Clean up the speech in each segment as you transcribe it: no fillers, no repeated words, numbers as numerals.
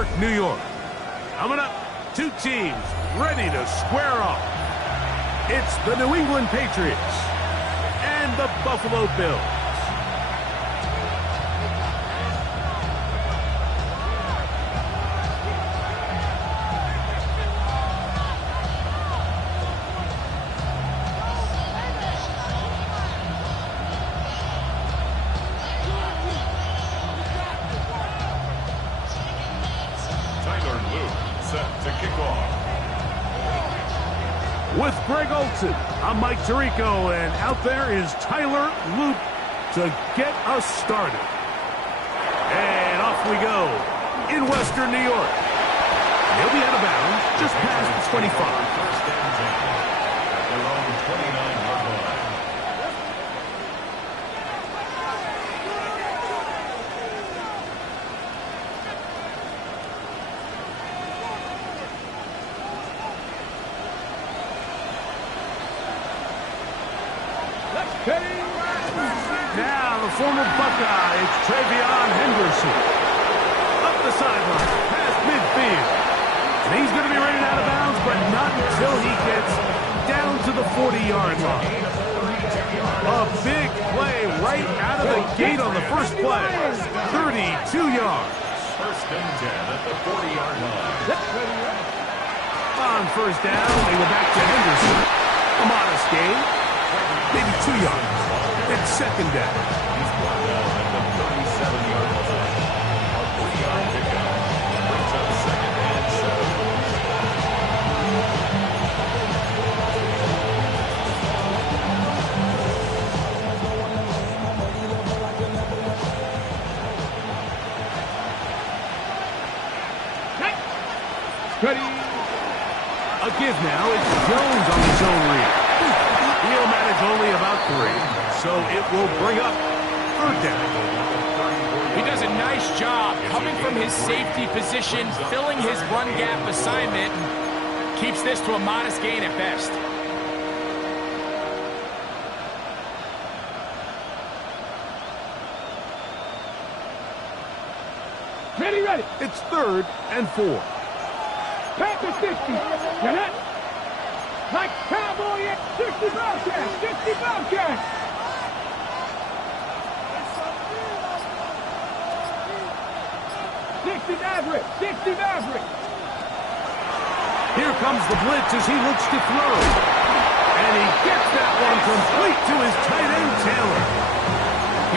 Park, New York. Coming up, two teams ready to square off. It's the New England Patriots and the Buffalo Bills. With Greg Olson, I'm Mike Tirico, and out there is Tyler Loop to get us started. And off we go in Western New York. He'll be out of bounds just past the 25. First down 10 at their own 29-yard line. Now the former Buckeye, it's Travion Henderson. Up the sideline, past midfield. And he's going to be running out of bounds, but not until he gets down to the 40-yard line. A big play right out of the gate on the first play. 32 yards. First and 10 at the 40-yard line. On first down, they go back to Henderson. A modest gain. Maybe 2 yards. It's second down. He's brought down at the 37-yard line. A 3-yard pickup brings up second and 7. Ready. A give now. It's Jones on his own read. He'll manage only about 3, so it will bring up third down. He does a nice job coming from his safety position, filling his run gap assignment, and keeps this to a modest gain at best. Ready. It's third and 4. Back to 60. You're not like Cowboy at 60 Bobcats. 60 Bobcats. 60 Maverick. 60 Maverick. Here comes the blitz as he looks to throw. And he gets that one complete to his tight end, Taylor.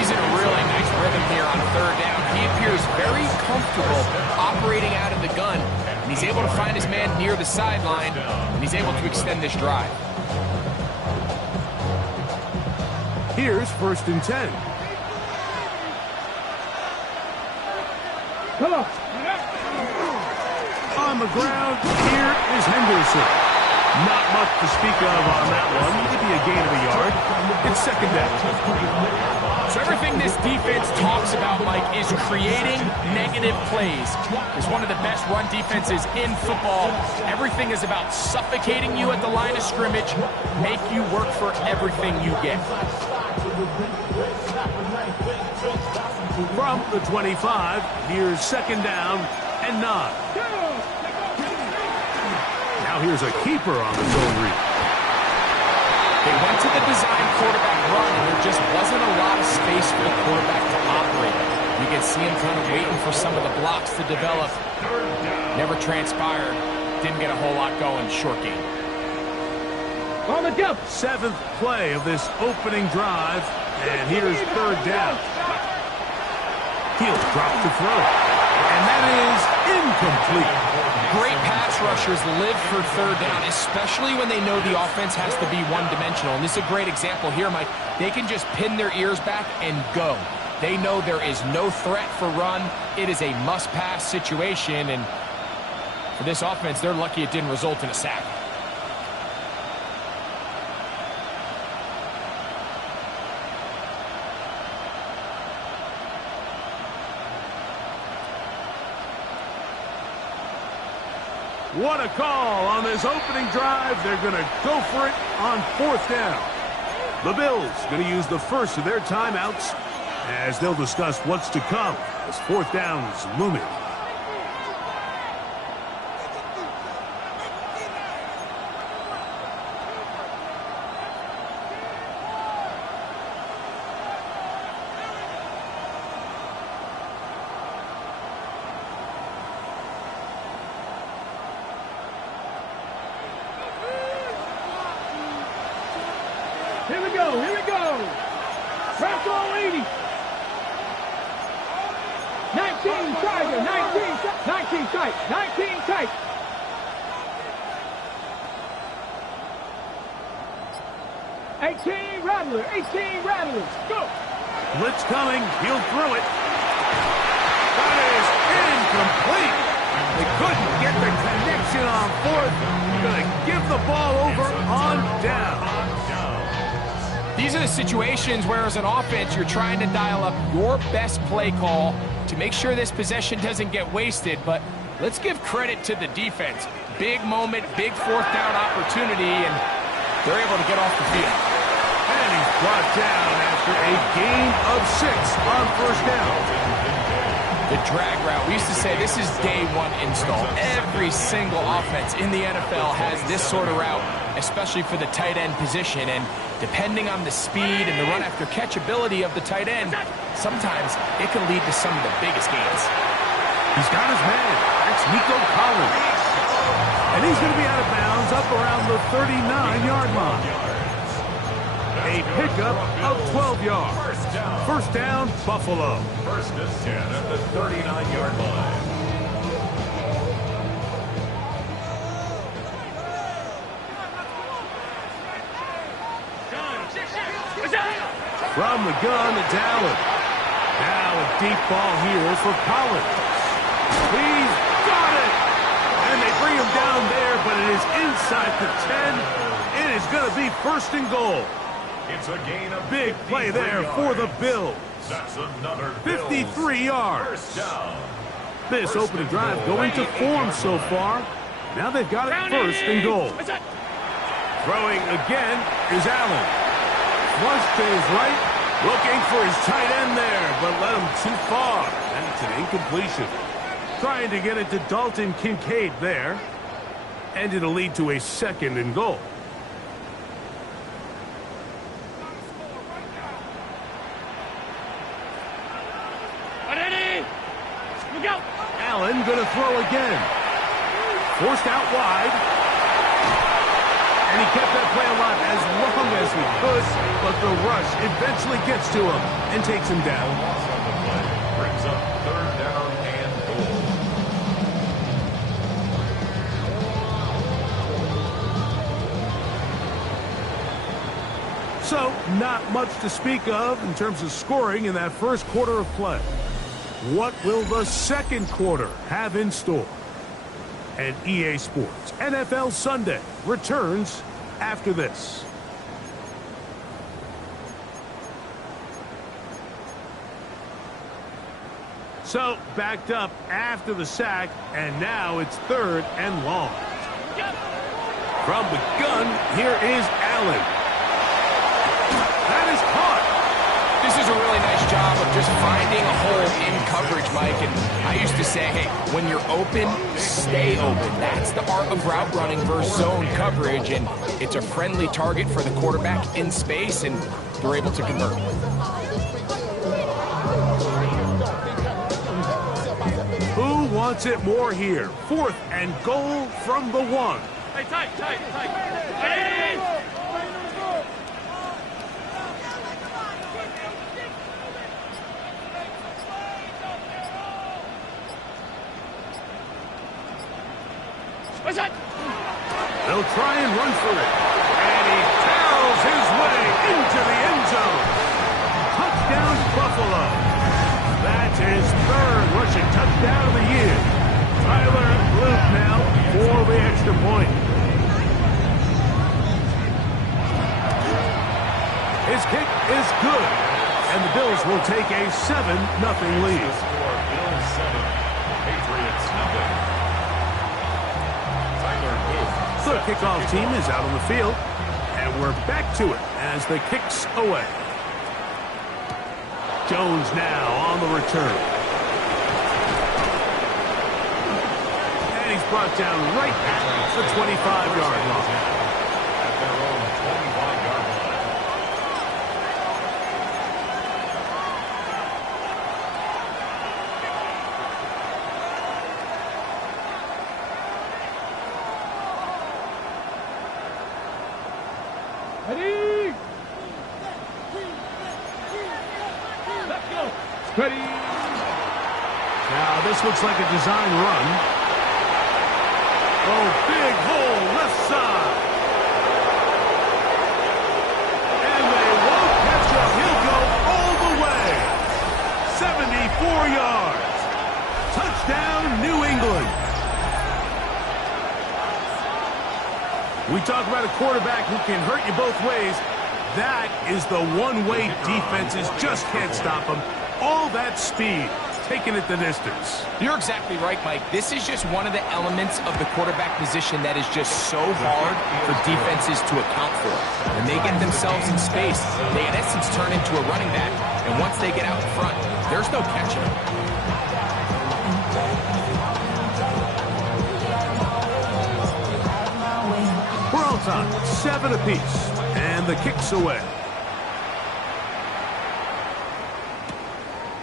He's in a really nice rhythm here on third down. He appears very comfortable operating out of the gun. And he's able to find his man near the sideline, and he's able to extend this drive. Here's first and 10. Come on. On the ground, here is Henderson. Not much to speak of on that one. Maybe a gain of a yard. It's second down. So everything this defense talks about, Mike, is creating negative plays. It's one of the best run defenses in football. Everything is about suffocating you at the line of scrimmage, make you work for everything you get. From the 25, here's second down and 9. Now here's a keeper on the zone read. They went to the design quarterback run, and there just wasn't a lot of space for the quarterback to operate. You can see him kind of waiting for some of the blocks to develop. Never transpired. Didn't get a whole lot going. Short game. On the jump. 7th play of this opening drive, and here's third down. He'll drop to throw, and that is incomplete. Great pass rushers live for third down, especially when they know the offense has to be one-dimensional. And this is a great example here, Mike. They can just pin their ears back and go. They know there is no threat for run. It is a must-pass situation, and for this offense, they're lucky it didn't result in a sack. What a call on this opening drive. They're going to go for it on fourth down. The Bills going to use the first of their timeouts as they'll discuss what's to come as fourth down is looming. go. Here we go. Press all 80. 19 Tiger. 19 tight. 19 tight. 18 Rattler. 18 Rattlers. Go. Blitz coming. He'll throw it. That is incomplete. They couldn't get the connection on fourth. Going to give the ball over on down. These are the situations where, as an offense, you're trying to dial up your best play call to make sure this possession doesn't get wasted. But let's give credit to the defense. Big moment, big fourth down opportunity, and they're able to get off the field. And he's brought down after a gain of 6 on first down. The drag route, we used to say this is day one install. Every single offense in the NFL has this sort of route, especially for the tight end position. And depending on the speed and the run after catch ability of the tight end, sometimes it can lead to some of the biggest gains. He's got his man. That's Nico Collins. And he's going to be out of bounds up around the 39-yard line. A pickup of 12 yards. First down, Buffalo. First and 10 at the 39-yard line. From the gun, it's Allen. Now a deep ball here for Collins. He's got it! And they bring him down there, but it is inside the 10. It is going to be first and goal. It's a gain of Big play there for the Bills. That's another 53 yards. First down. This opening drive going to form so far. Now they've got it first and goal. Throwing again is Allen. Flush to his right. Looking for his tight end there, but led him too far. That's an incompletion. Trying to get it to Dalton Kincaid there. And it'll lead to a second and goal. Allen going to throw again. Forced out wide. And he kept that play alive as long as he could, but the rush eventually gets to him and takes him down. Brings up third down and goal. So, not much to speak of in terms of scoring in that first quarter of play. What will the second quarter have in store? And EA Sports NFL Sunday returns after this. So, backed up after the sack, and now it's third and long. From the gun, here is Allen. That is caught. This is a really nice job of just finding a hole in coverage, Mike. And I used to say, hey, when you're open, stay open. That's the art of route running versus zone coverage. And it's a friendly target for the quarterback in space, and they're able to convert. Who wants it more here? Fourth and goal from the 1. Hey, tight. Hey! What's that? They'll try and run for it. And he barrels his way into the end zone. Touchdown, Buffalo. That's his third rushing touchdown of the year. Tyler Luke now for the extra point. His kick is good. And the Bills will take a 7-0 lead. Bills 7, Patriots 0. The kickoff team is out on the field, and we're back to it as the kick's away. Jones now on the return. And he's brought down right at the 25-yard line. At their own 25-yard line. Ready? Ready. Now, this looks like a design run. Oh, big hole, left side. And they won't catch him. He'll go all the way. 74 yards. Touchdown, New England. We talk about a quarterback who can hurt you both ways. That is the one-way defenses just can't stop him. All that speed, taking it the distance. You're exactly right, Mike. This is just one of the elements of the quarterback position that is just so hard for defenses to account for. When they get themselves in space, they in essence turn into a running back. And once they get out in front, there's no catching them. We're all time, 7 apiece, and the kick's away.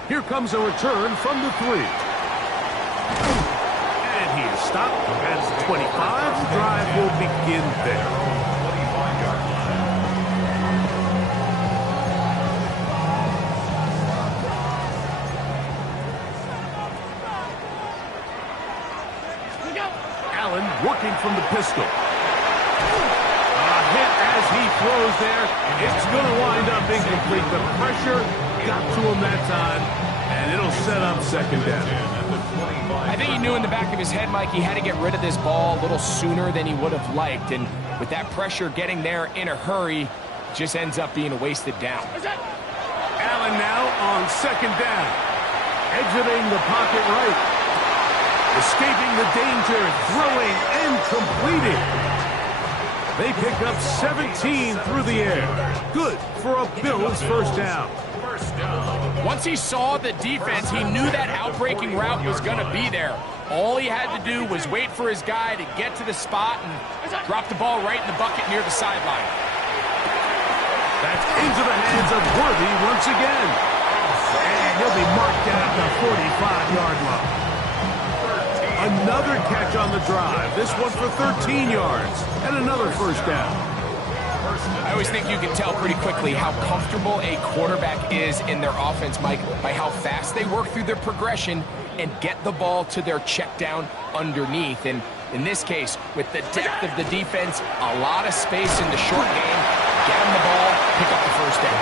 Here comes a return from the 3. And he is stopped at 25. The drive will begin there. 25-yard line. Allen working from the pistol. A hit as he throws there. It's going to wind up incomplete. The pressure got to him that time, and it'll set up second down. I think he knew in the back of his head, Mike, he had to get rid of this ball a little sooner than he would have liked. And with that pressure getting there in a hurry, it just ends up being a wasted down. Allen now on second down. Exiting the pocket right. Escaping the danger, throwing and completing. They pick up 17 through the air. Good for a Bills first down. Once he saw the defense, he knew that outbreaking route was going to be there. All he had to do was wait for his guy to get to the spot and drop the ball right in the bucket near the sideline. That's into the hands of Worthy once again. And he'll be marked down at the 45-yard line. Another catch on the drive. This one for 13 yards and another first down. I always think you can tell pretty quickly how comfortable a quarterback is in their offense, Mike, by how fast they work through their progression and get the ball to their check down underneath. And in this case, with the depth of the defense, a lot of space in the short game, get him the ball, pick up the first down.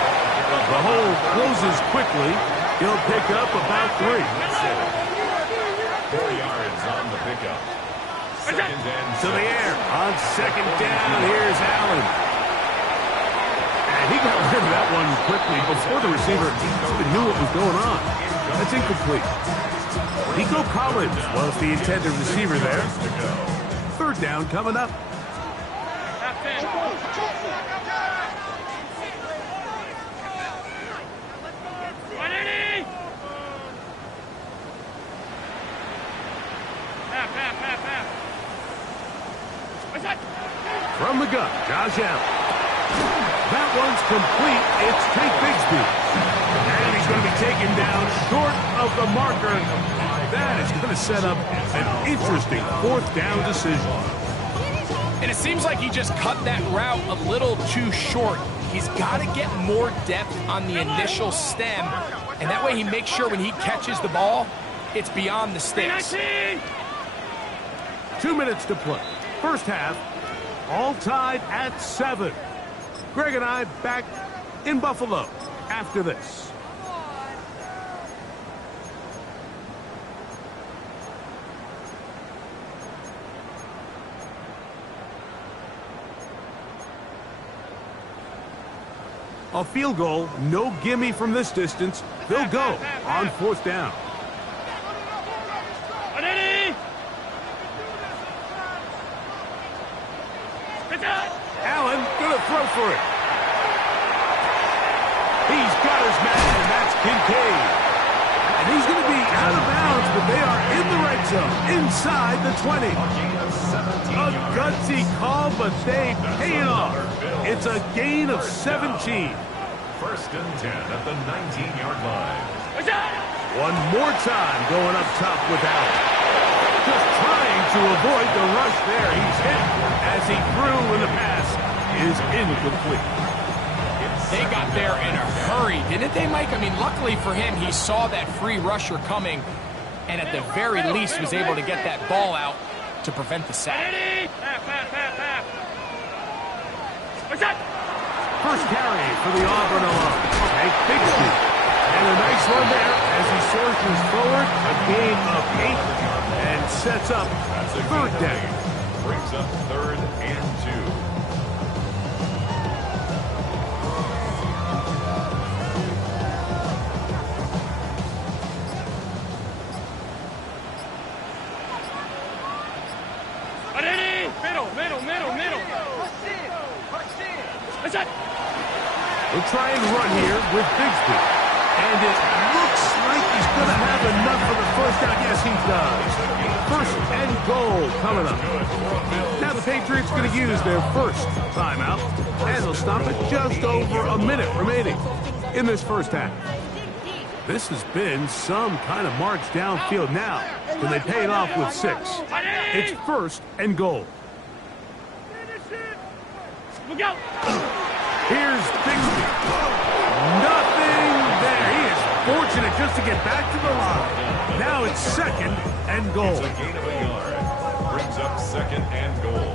The hole closes quickly. He'll pick up about 3. 4 yards on the pickup. Second and To the air. On second down, here's Allen. And he got rid of that one quickly before the receiver even knew what was going on. That's incomplete. Nico Collins was the intended receiver there. Third down coming up. From the gun, Josh Allen. That one's complete. It's Tate Bigsby. And he's going to be taken down short of the marker. That is going to set up an interesting fourth down decision. And it seems like he just cut that route a little too short. He's got to get more depth on the initial stem, and that way he makes sure when he catches the ball, it's beyond the sticks. 2 minutes to play. First half, all tied at 7. Greg and I back in Buffalo after this. A field goal, no gimme from this distance. They'll go on fourth down. Allen gonna throw for it. He's got his man, and that's Kincaid. And he's going to be out of bounds, but they are in the red zone, inside the 20. A gutsy call, but they pay it off. It's a gain of 17. First and 10 at the 19-yard line. One more time going up top with Allen. Just trying to avoid the rush there. He's hit as he threw, and the pass is incomplete. It's They got there in a hurry, didn't they, Mike? I mean, luckily for him, he saw that free rusher coming, and at the very least was able to get that ball out to prevent the sack. First carry for the Auburn alum. Okay, Bixby. And a nice run there as he surges forward. A gain of 8 and sets up third down. Brings up 3rd and 2. We'll try and run here with Bixby. And it looks like he's going to have enough for the first down. Yes, he does. First and goal coming up. Now the Patriots going to use their first timeout. And they'll stop it just over a minute remaining in this first half. This has been some kind of march downfield now. Can they pay it off with 6? It's first and goal. Look out! Here's Bixby. Nothing there. He is fortunate just to get back to the line. Now it's second and goal. It's a gain of a yard. Brings up 2nd and goal.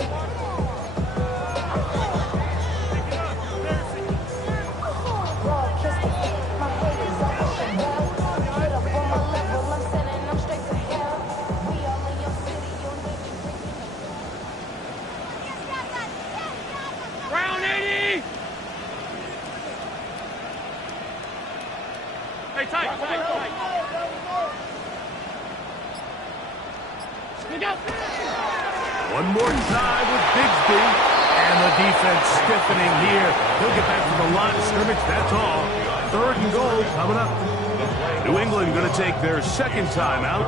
One more time with Bixby. And the defense stiffening here. He'll get back to the line of scrimmage. That's all. Third and goal coming up. New England going to take their second timeout.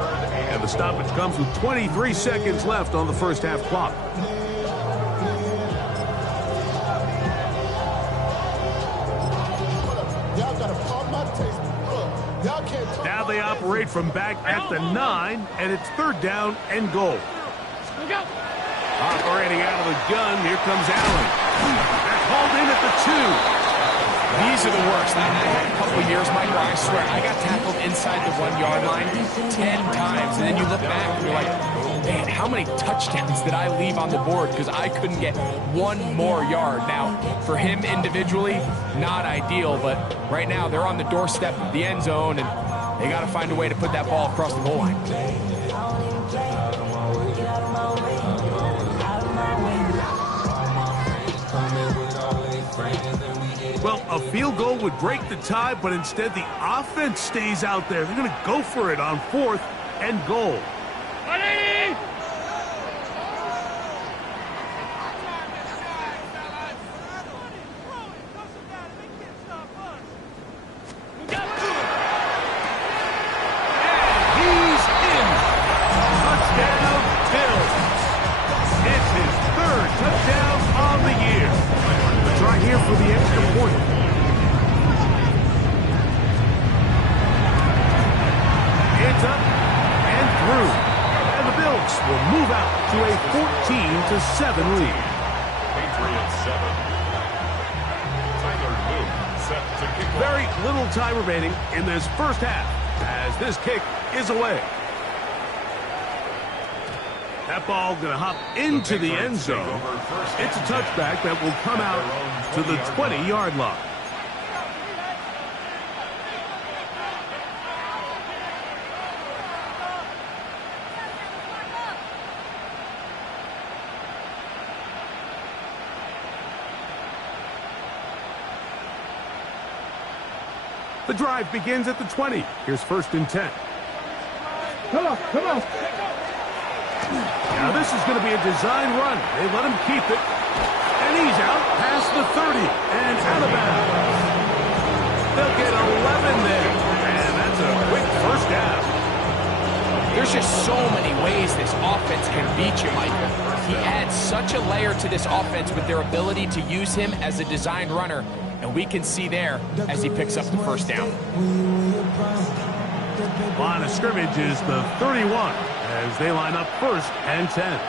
And the stoppage comes with 23 seconds left on the first half clock. Now they operate from back at the 9, and it's third down and goal. Operating out of the gun, here comes Allen. That's hauled in at the 2. These are the worst. I had a couple of years, Mike, where I swear I got tackled inside the 1-yard line 10 times, and then you look back and you're like, man, how many touchdowns did I leave on the board because I couldn't get one more yard? Now, for him individually, not ideal, but right now they're on the doorstep of the end zone, and they got to find a way to put that ball across the goal line. Well, a field goal would break the tie, but instead the offense stays out there. They're going to go for it on 4th and goal. For the extra point. It's up and through. And the Bills will move out to a 14-7 lead. Patriots 7. Tyler Luke set to kick off. Very little time remaining in this first half as this kick is away. That ball going to hop into the end zone. It's a touchback that will come out to the 20-yard line. The drive begins at the 20. Here's 1st and 10. Come on, come on. Now this is going to be a design run. They let him keep it. And he's out past the 30 and out of bounds. They'll get 11 there. And that's a quick first down. There's just so many ways this offense can beat you, Mike. He adds such a layer to this offense with their ability to use him as a design runner. And we can see there as he picks up the first down. Line of scrimmage is the 31 as they line up 1st and 10.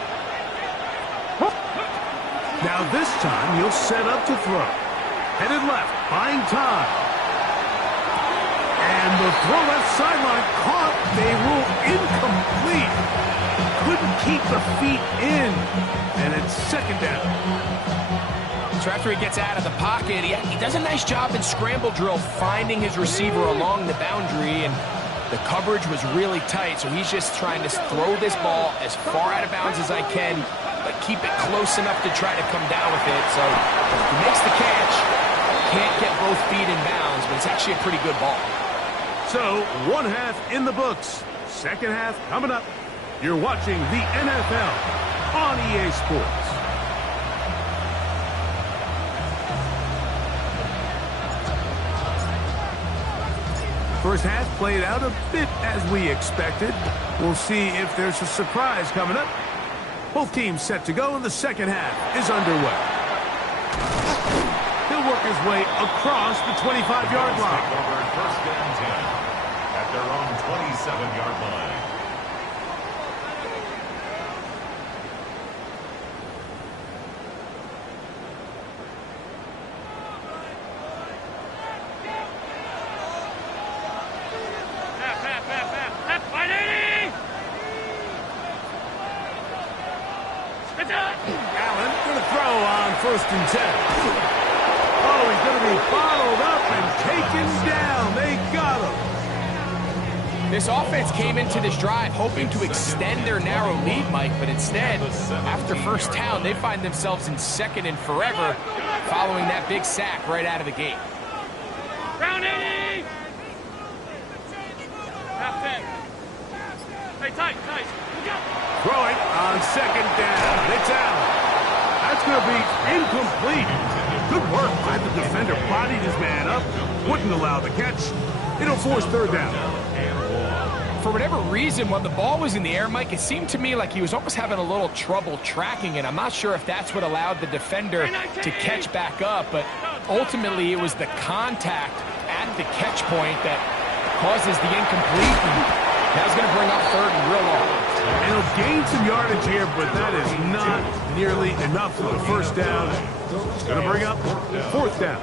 Now this time he'll set up to throw. Headed left, buying time. And the throw left sideline caught. They rule incomplete. Couldn't keep the feet in. And it's second down. So after he gets out of the pocket, he does a nice job in scramble drill finding his receiver along the boundary, and the coverage was really tight, so he's just trying to throw this ball as far out of bounds as I can, but keep it close enough to try to come down with it. So he makes the catch, can't get both feet in bounds, but it's actually a pretty good ball. So, one half in the books. Second half coming up. You're watching the NFL on EA Sports. First half played out a bit as we expected. We'll see if there's a surprise coming up. Both teams set to go, and the second half is underway. He'll work his way across the 25-yard line. First and 10 at their own 27-yard line. Allen going to throw on first and 10. Oh, he's going to be bottled up and taken down. They got him. This offense came into this drive hoping to extend their narrow lead, Mike, but instead, after first down, they find themselves in second and forever following that big sack right out of the gate. Round 80! Half 10. Hey, tight. Throwing on second down. It's Allen. That's going to be incomplete. Good work by the defender. Bodied his man up. Wouldn't allow the catch. It'll force third down. For whatever reason, when the ball was in the air, Mike, it seemed to me like he was almost having a little trouble tracking it. I'm not sure if that's what allowed the defender to catch back up, but ultimately it was the contact at the catch point that causes the incomplete. That's going to bring up third and real long. And he'll gain some yardage here, but that is not nearly enough for the first down. It's going to bring up fourth down.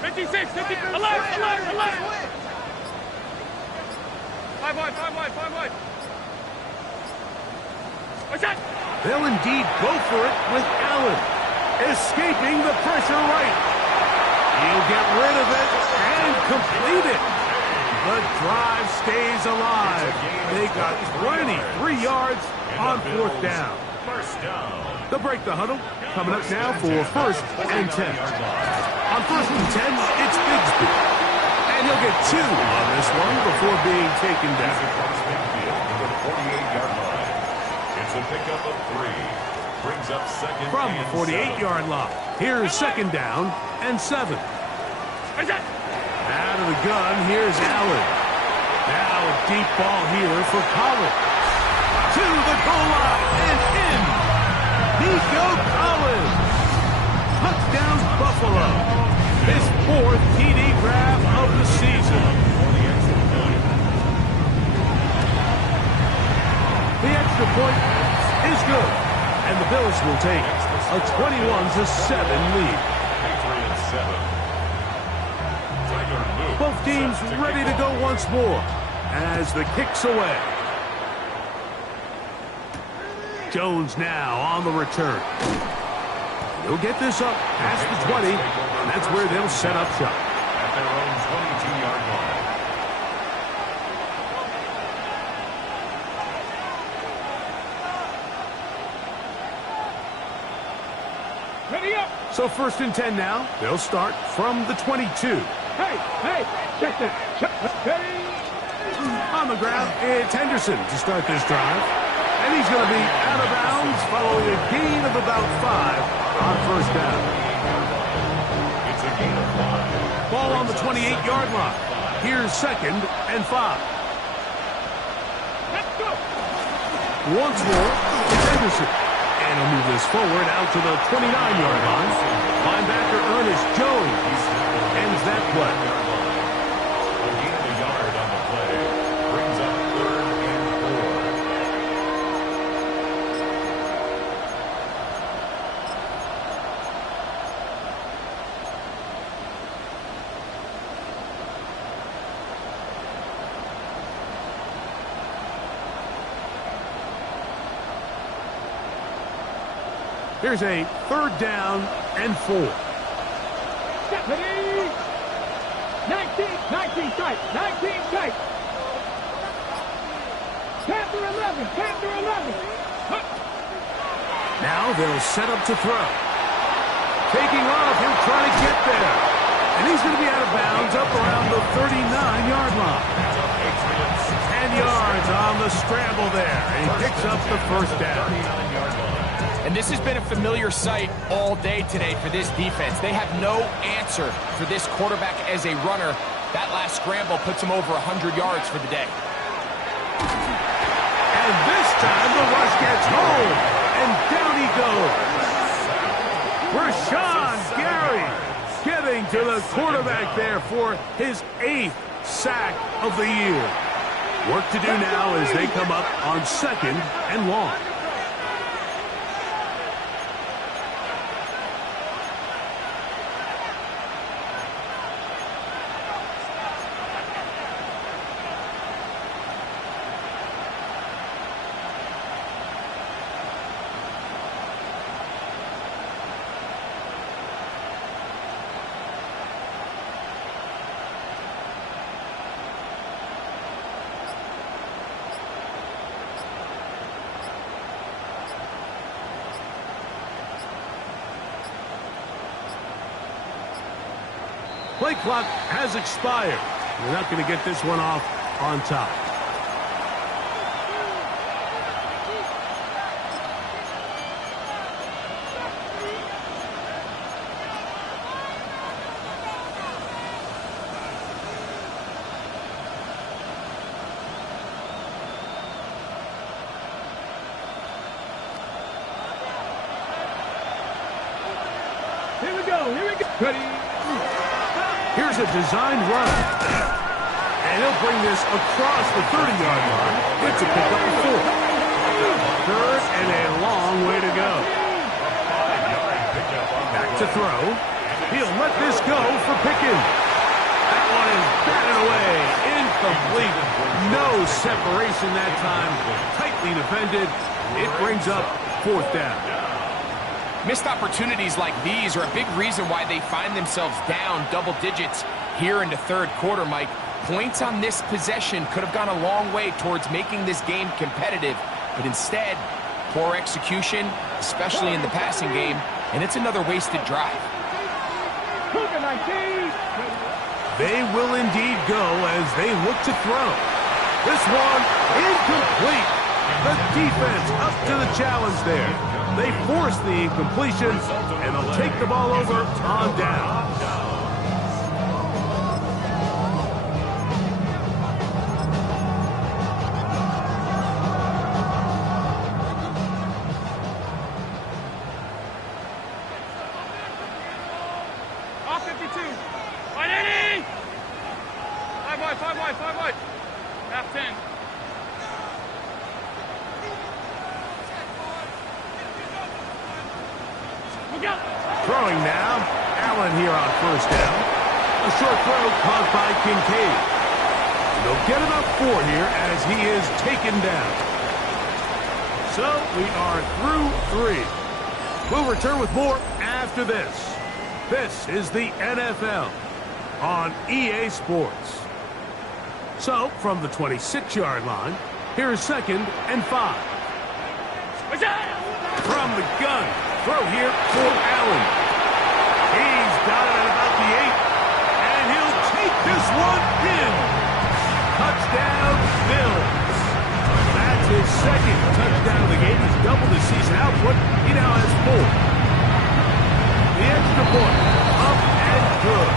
56, 50, alert! 5 wide. What's that? They'll indeed go for it with Allen. Escaping the pressure right. He'll get rid of it and complete it. The drive stays alive. They got 23 yards on fourth down. First down. They'll break the huddle. Coming up now for first and 10. On first and 10, it's Bigsby. And he'll get 2 on this one before being taken down. Number 48-yard line. It's a pickup of 3. Brings up second From the and 48-yard line, here's second down and 7. What's that? Out of the gun, here's Allen. Now a deep ball here for Collins. To the goal line and in. Nico Collins. Touchdown Buffalo. His 4th TD grab of the season. The extra point is good. And the Bills will take a 21-7 lead. Patriots 7. Both teams ready to go once more as the kick's away. Jones now on the return. He'll get this up past the 20, and that's where they'll set up shop. At their own 22-yard line. Ready up! So first and 10 now. They'll start from the 22. Hey, check that. Hey. On the ground, it's Henderson to start this drive. And he's going to be out of bounds following a gain of about 5 on first down. It's a gain of 5. Ball on the 28-yard line. Here's second and 5. Let's go! Once more, it's Henderson. And he'll move this forward out to the 29-yard line. Linebacker Ernest Jones ends that play. A gain of a yard on the play. Brings up Here's a 3rd down and 4. Deputy! 19 tight, 19 tight. Panther 11, Panther 11. Now they'll set up to throw. Taking off, he'll try to get there. And he's going to be out of bounds up around the 39-yard line. 10 yards on the scramble there. And he picks up the 1st down. And this has been a familiar sight all day today for this defense. They have no answer for this quarterback as a runner. That last scramble puts him over 100 yards for the day. And this time the rush gets home. And down he goes. Rashawn Gary getting to the quarterback there for his 8th sack of the year. Work to do now as they come up on 2nd and long. Play clock has expired. We're not going to get this one off on top. Here we go, here we go. Ready? Here's a designed run. And he'll bring this across the 30-yard line. It's a pickup of 4. 3rd and a long way to go. Back to throw. He'll let this go for Pickens. That one is batted away. Incomplete. No separation that time. Tightly defended. It brings up 4th down. Missed opportunities like these are a big reason why they find themselves down double digits here in the 3rd quarter, Mike. Points on this possession could have gone a long way towards making this game competitive, but instead, poor execution, especially in the passing game, and it's another wasted drive. They will indeed go as they look to throw. This one incomplete. The defense up to the challenge there. They force the incompletion, and they'll take the ball over on down. Off 52. 180. 5 wide. Half 10. Throwing now. Allen here on 1st down. A short throw caught by Kincaid. They'll get about 4 here as he is taken down. So we are through 3. We'll return with more after this. This is the NFL on EA Sports. So from the 26-yard line, here's 2nd and 5. From the gun. Throw here for Allen. He's got it at about the 8. And he'll take this one in. Touchdown, Bills. That's his 2nd touchdown of the game. He's doubled his season output. He now has 4. The extra point. Up and good.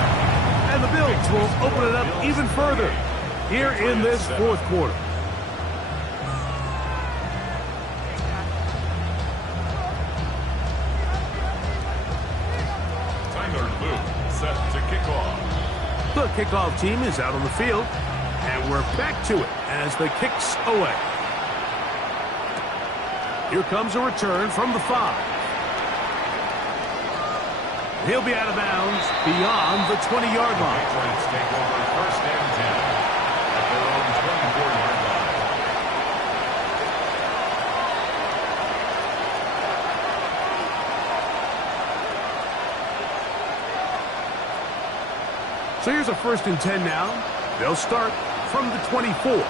And the Bills will open it up even further here in this 4th quarter. The kickoff team is out on the field, and we're back to it as the kick's away. Here comes a return from the 5. He'll be out of bounds beyond the 20-yard line. Patriots take over 1st and 10 at their own 24-yard line. So here's a 1st and 10 now. They'll start from the 24. They'll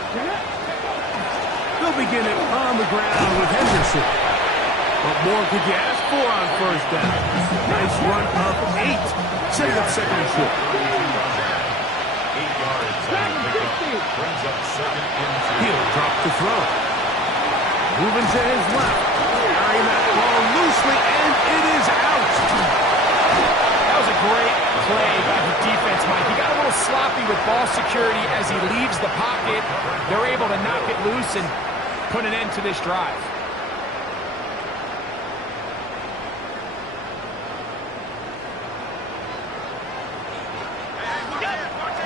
begin it on the ground with Henderson. What more could you ask for on 1st down? Nice run of 8. Setting up 2nd and short. 8 yards. Brings up 2nd and 2. He'll drop the throw. Moving to his left. Carrying that ball loosely, and it is out. That was a great play by the defense, Mike. He got a little sloppy with ball security as he leaves the pocket. They're able to knock it loose and put an end to this drive.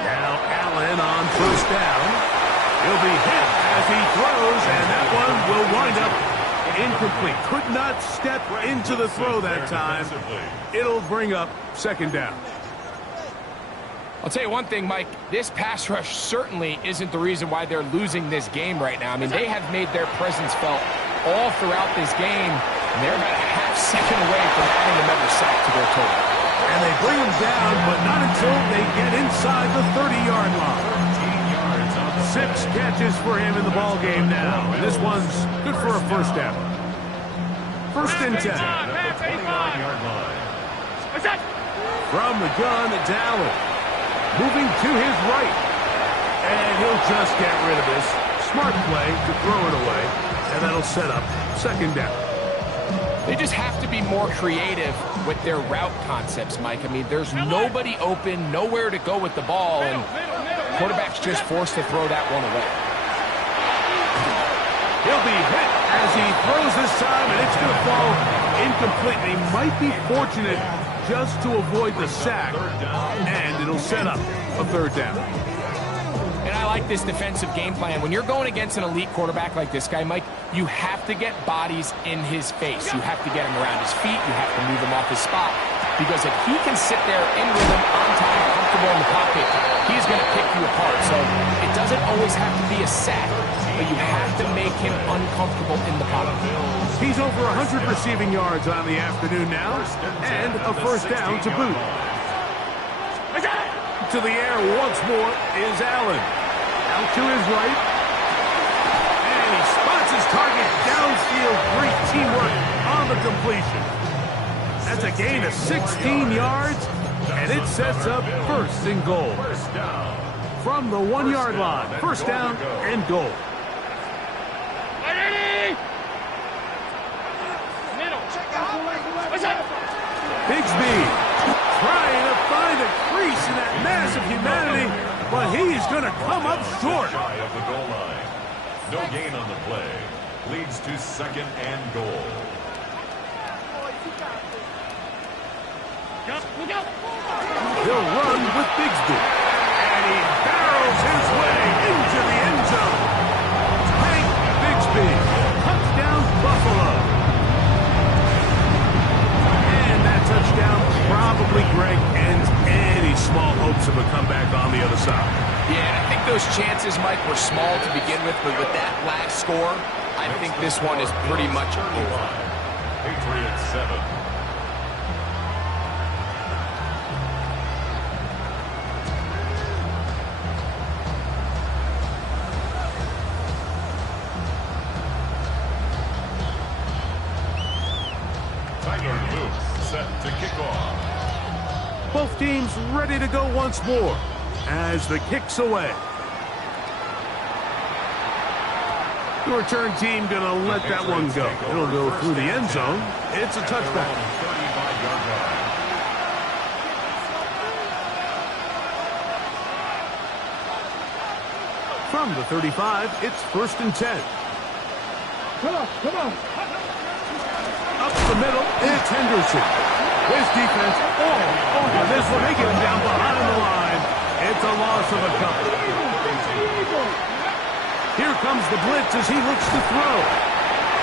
Now Allen on 1st down. He'll be hit as he throws, and that one will wind up incomplete. Could not step into the throw that time. It'll bring up 2nd down. I'll tell you one thing, Mike. This pass rush certainly isn't the reason why they're losing this game right now. I mean, they have made their presence felt all throughout this game, and they're about a half second away from adding another sack to their total. And they bring him down, but not until they get inside the 30-yard line. 6 catches for him in the ball game now. And this one's good for a 1st down. 1st and 10. From the gun, it's Allen. Moving to his right. And he'll just get rid of this. Smart play to throw it away. And that'll set up 2nd down. They just have to be more creative with their route concepts, Mike. I mean, there's nobody open, nowhere to go with the ball, and quarterback's just forced to throw that one away. He'll be hit as he throws this time, and it's going to fall incomplete. He might be fortunate just to avoid the sack, and it'll set up a 3rd down. And I like this defensive game plan. When you're going against an elite quarterback like this guy, Mike, you have to get bodies in his face. You have to get him around his feet. You have to move him off his spot. Because if he can sit there in rhythm, on time, comfortable in the pocket, he's going to pick you apart. So it doesn't always have to be a sack, but you have to make him uncomfortable in the pocket. He's over 100 receiving yards on the afternoon now, and a 1st down to boot. To the air once more is Allen. Out to his right. And he spots his target downfield. Great teamwork on the completion. That's a gain of 16 yards, and it sets up 1st and goal. From the 1-yard line, 1st down and goal. Bigsby trying to find a crease in that mass of humanity, but he's going to come up short. Shy of the goal line. No gain on the play. Leads to 2nd and goal. He'll run with Bigsby, and he barrels his way into the end zone. Hank Bigsby, touchdown Buffalo. And that touchdown probably, Greg, ends any small hopes of a comeback on the other side. Yeah, and I think those chances, Mike, were small to begin with, but with that last score, I think this one is pretty much over. Patriots 7. Set to kick off. Both teams ready to go once more as the kick's away. The return team going to let that one go. It'll go through the end zone. It's a touchback. From the 35, it's 1st and 10. Come on, come on. Up the middle, it's Henderson. His defense all over this one. They get him down behind the line. It's a loss of a couple. Here comes the blitz as he looks to throw.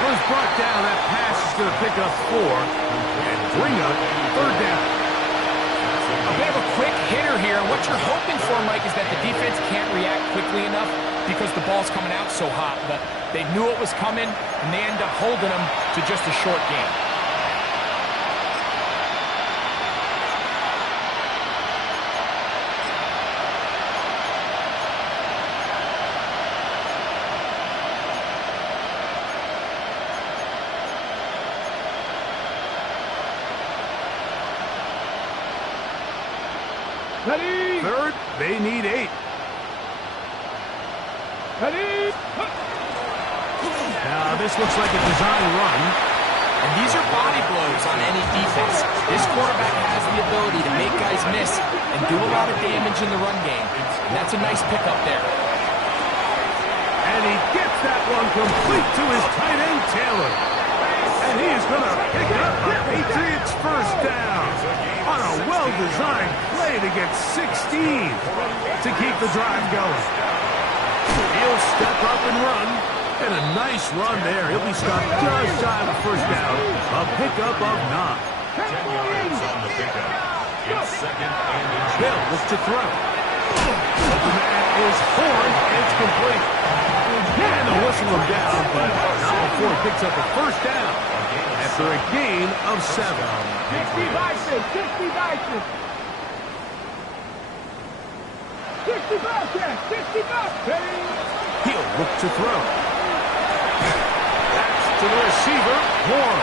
Was brought down. That pass is going to pick up 4 and bring up 3rd down. A bit of a quick hitter here. What you're hoping for, Mike, is that the defense can't react quickly enough because the ball's coming out so hot. But they knew it was coming, and they end up holding them to just a short game. Ready. Third, they need 8. Ready. Now, this looks like a design run. And these are body blows on any defense. This quarterback has the ability to make guys miss and do a lot of damage in the run game. And that's a nice pickup there. And he gets that one complete to his tight end, Taylor. And he is going to pick up a Patriots first down on a well-designed play to get 16 to keep the drive going. He'll step up and run. And a nice run there. He'll be stopped just shy of a first down. A pickup of 9. 10 yards on the pickup. It's second and inches. Bill looks to throw. But the man is horned, and it's complete. And they'll whistle him down, but not before he picks up a first down after a gain of 7. 60 Bison. 60 Bison. 60 Bobcats. 60 Bobcats. He'll look to throw. To the receiver, Horn.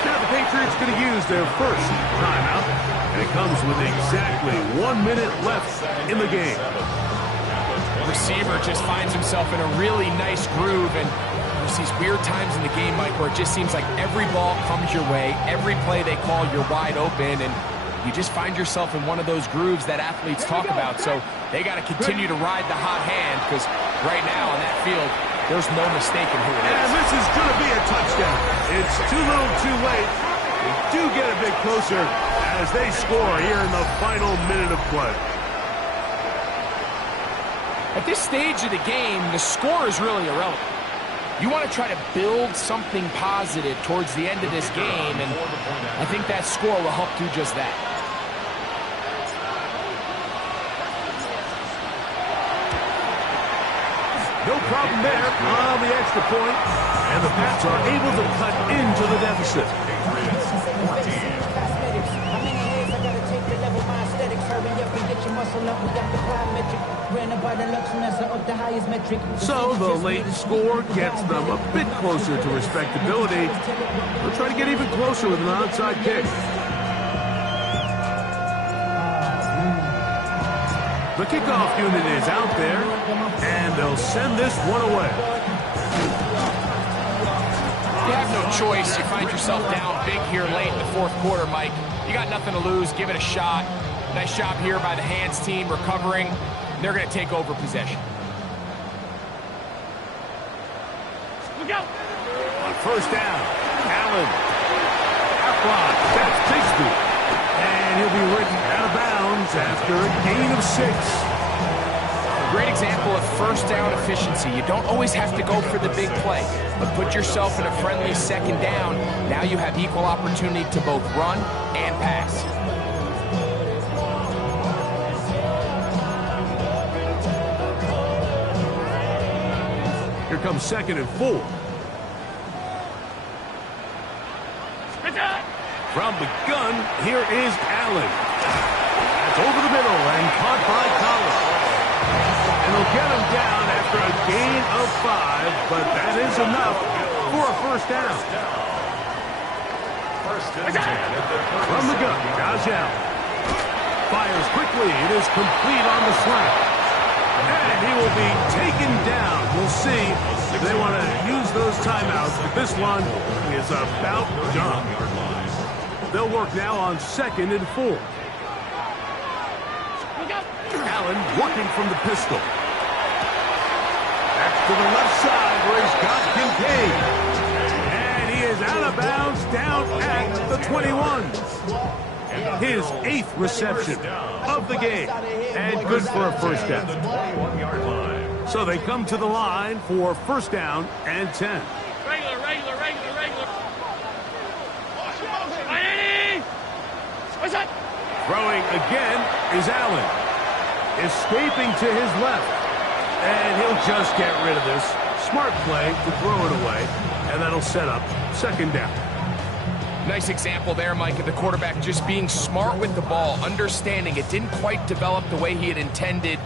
Now the Patriots going to use their first timeout, and it comes with exactly 1 minute left in the game. The receiver just finds himself in a really nice groove, and there's these weird times in the game, Mike, where it just seems like every ball comes your way, every play they call, you're wide open, and you just find yourself in one of those grooves that athletes talk about. So they got to continue to ride the hot hand, because right now on that field, there's no mistaking who it is. And this is going to be a touchdown. It's too little too late. They do get a bit closer as they score here in the final minute of play. At this stage of the game, the score is really irrelevant. You want to try to build something positive towards the end of this game, and I think that score will help do just that. No problem there on the extra point, and the Pats are able to cut into the deficit. So the late score gets them a bit closer to respectability. They'll try to get even closer with an onside kick. The kickoff unit is out there, and they'll send this one away. You have no choice. You find yourself down big here late in the fourth quarter, Mike. You got nothing to lose. Give it a shot. Nice job here by the hands team recovering. They're going to take over possession. Look out. On first down, Allen. Outlot, that's Bigsby. And he'll be written out of bounds after a gain of 6. A great example of first down efficiency. You don't always have to go for the big play, but put yourself in a friendly second down. Now you have equal opportunity to both run and pass. Here comes 2nd and 4. From the gun, here is Allen. That's over the middle and caught by Collins. And they'll get him down after a gain of 5, but that is enough for a first down. From the gun, Josh Allen. Fires quickly. It is complete on the slant. And he will be taken down. We'll see if they want to use those timeouts, but this one is about done. They'll work now on 2nd and 4. Allen working from the pistol. Back to the left side where he's got Kincaid. And he is out of bounds down at the 21. His 8th reception of the game. And good for a first down. So they come to the line for first down and 10. Regular. Throwing again is Allen. Escaping to his left. And he'll just get rid of this. Smart play to throw it away. And that'll set up 2nd down. Nice example there, Mike, of the quarterback just being smart with the ball, understanding it didn't quite develop the way he had intended.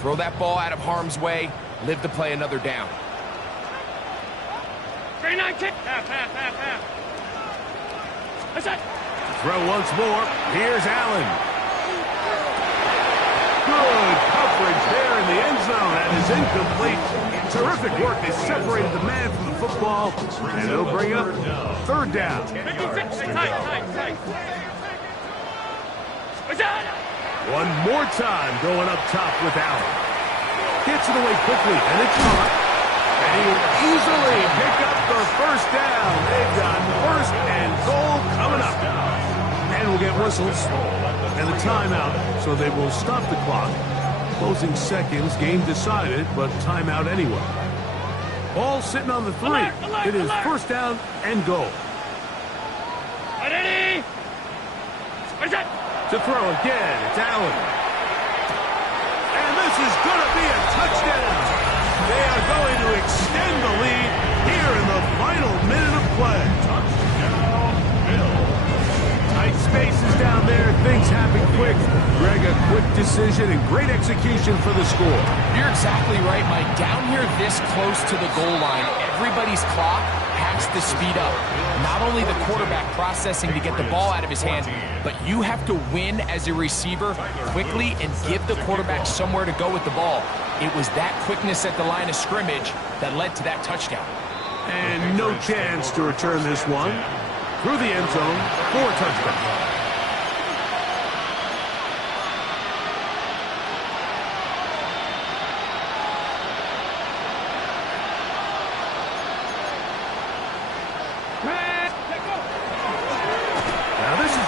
Throw that ball out of harm's way, live to play another down. 3-9 kick. Half. That's it. Throw once more. Here's Allen. zone. That is incomplete. Terrific work. They separated the man from the football, and it'll bring up third down. One more time going up top with Allen. Gets it away quickly, and it's caught. And he will easily pick up the first down. They've got first and goal coming up. And we'll get whistles and a timeout, so they will stop the clock. Closing seconds, game decided, but timeout anyway. Ball sitting on the 3. It is first down and goal. To throw again, it's Allen. And this is going to be a touchdown. They are going to extend the lead here in the final minute of play. Touchdown, Bill. Tight spaces down there. Things happen quick. Greg, a quick decision and great execution for the score. You're exactly right, Mike. Down here this close to the goal line, everybody's clock has to speed up. Not only the quarterback processing to get the ball out of his hands, but you have to win as a receiver quickly and give the quarterback somewhere to go with the ball. It was that quickness at the line of scrimmage that led to that touchdown. And no chance to return this one. Through the end zone for a touchdown.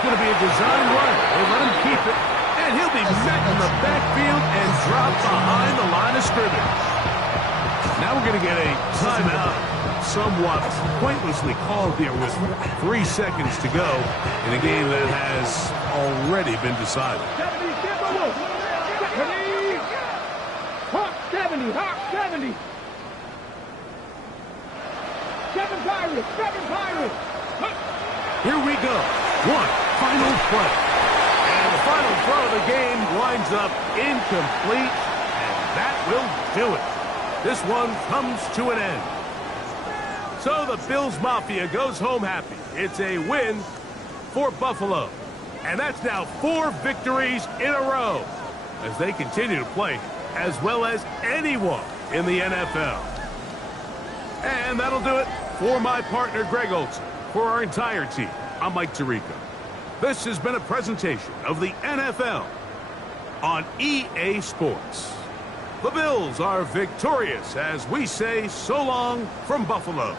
Going to be a design run. They let him keep it, and he'll be met in the backfield and dropped behind the line of scrimmage. Now we're going to get a timeout, somewhat pointlessly called here with 3 seconds to go in a game that has already been decided. 70, Hawk 70. 7 Pirates, 7 Pirates. Here we go. One final play. And the final throw of the game winds up incomplete, and that will do it. This one comes to an end. So the Bills Mafia goes home happy. It's a win for Buffalo. And that's now 4 victories in a row as they continue to play as well as anyone in the NFL. And that'll do it for my partner, Greg Olson. For our entire team, I'm Mike Tirico. This has been a presentation of the NFL on EA Sports. The Bills are victorious as we say so long from Buffalo.